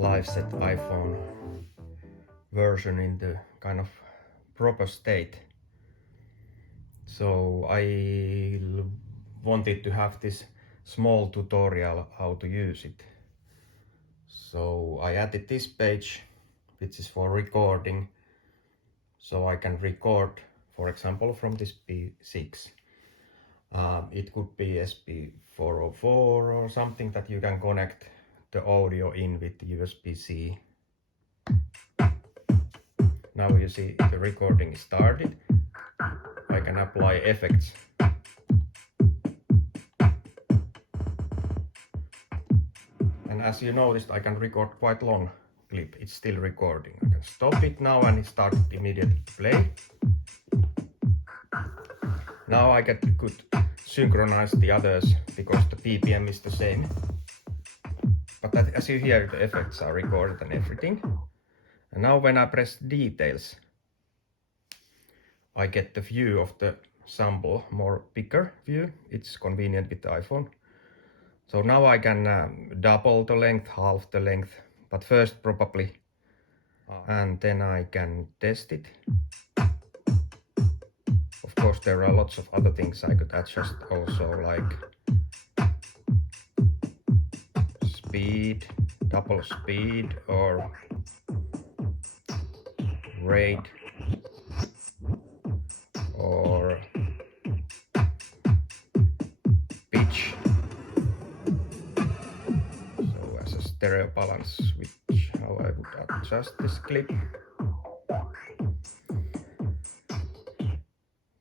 LiveSet iPhone version in the kind of proper state. So I wanted to have this small tutorial how to use it. So I added this page, which is for recording. So I can record, for example, from this P6. It could be SP404 or something that you can connect the audio in with the USB-C. Now you see the recording is started. I can apply effects. And as you noticed, I can record quite long clip. It's still recording. I can stop it now and it started immediately to play. Now I could synchronize the others because the BPM is the same. But as you hear, the effects are recorded and everything. And now when I press details, I get the view of the sample, more bigger view. It's convenient with the iPhone. So now I can double the length, half the length, but first probably. And then I can test it. Of course, there are lots of other things I could adjust also, like speed, double speed, or rate, or pitch. So as a stereo balance switch, how I would adjust this clip.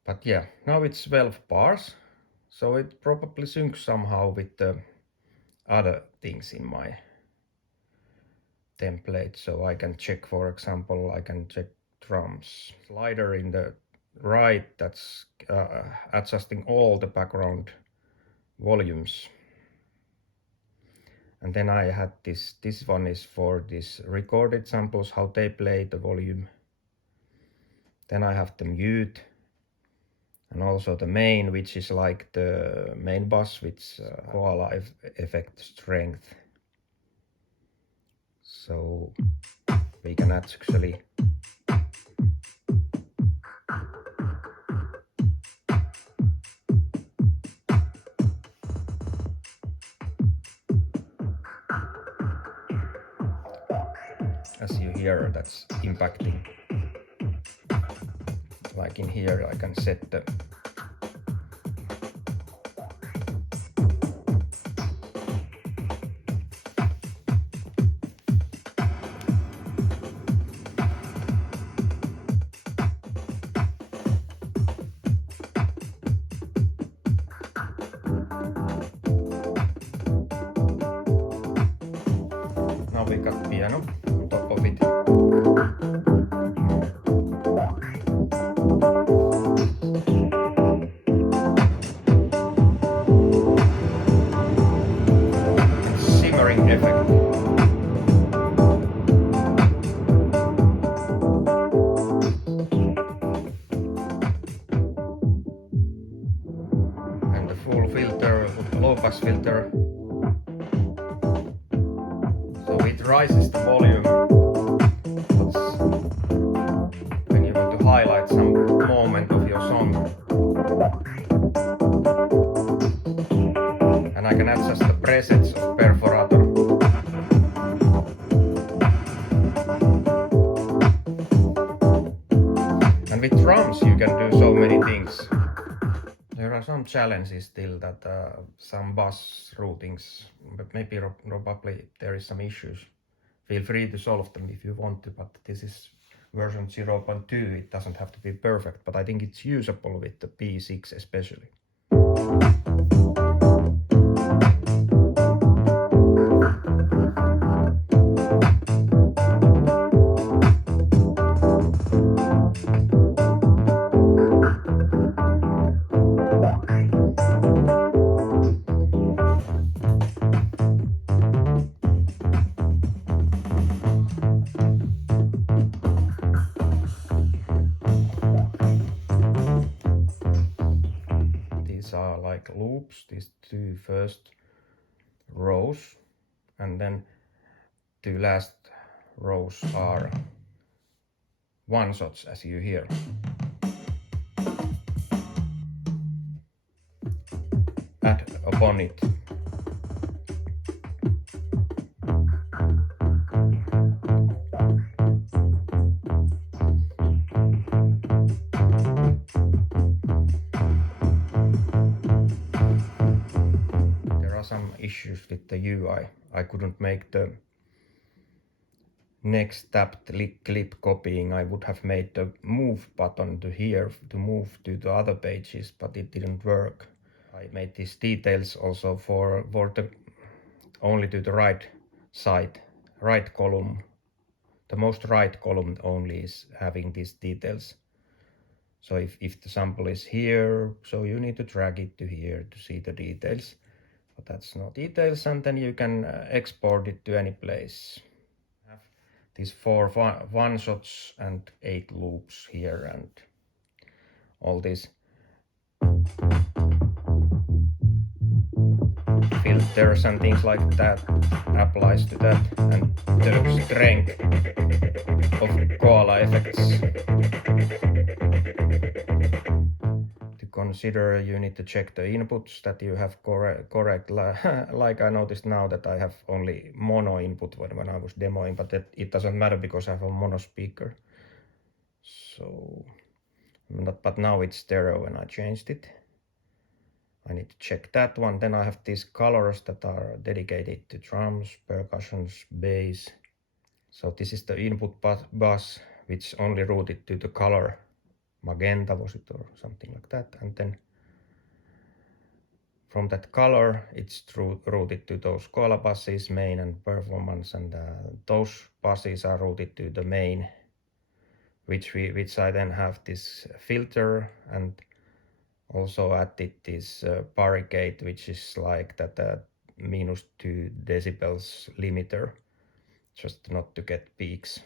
But yeah, now it's 12 bars, so it probably syncs somehow with the other things in my template. So I can check, for example, I can check drums. Slider in the right, that's adjusting all the background volumes. And then I had this one is for these recorded samples, how they play the volume. Then I have the mute. And also the main, which is like the main bus, which koala effect strength. So we can actually as you hear, that's impacting. Like in here, I can set the now we got piano on top of it. Effect. And the full filter, low pass filter. So it rises the volume. When you want to highlight some moment of your song. And I can adjust the presets of perforator. And with drums you can do so many things. There are some challenges still, that some bus routings, but maybe probably there is some issues. Feel free to solve them if you want to, but this is version 0.2. It doesn't have to be perfect, but I think it's usable with the P6 especially. Are like loops, these two first rows, and then two last rows are one shots, as you hear. Add upon it. There are some issues with the UI. I couldn't make the next tapped clip copying. I would have made the move button to here to move to the other pages, but it didn't work. I made these details also for the only to the right side, right column. The most right column only is having these details. So if the sample is here, so you need to drag it to here to see the details. But that's not details, and then you can export it to any place. Have these 4 one shots and 8 loops here, and all these filters and things like that applies to that, and the strength of koala effects. To consider, you need to check the inputs that you have correct. Like I noticed now that I have only mono input when I was demoing, but it doesn't matter because I have a mono speaker. So, but now it's stereo when I changed it. I need to check that one. Then I have these colors that are dedicated to drums, percussions, bass. So this is the input bus, which only routed to the color magenta, was it, or something like that. And then from that color, it's routed to those koala buses, main and performance, and those buses are routed to the main, which I then have this filter, and also added this barricade, which is like that -2 decibels limiter, just not to get peaks.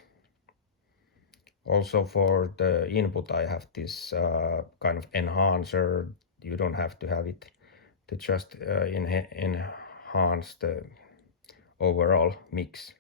Also for the input I have this kind of enhancer. You don't have to have it to just enhance the overall mix.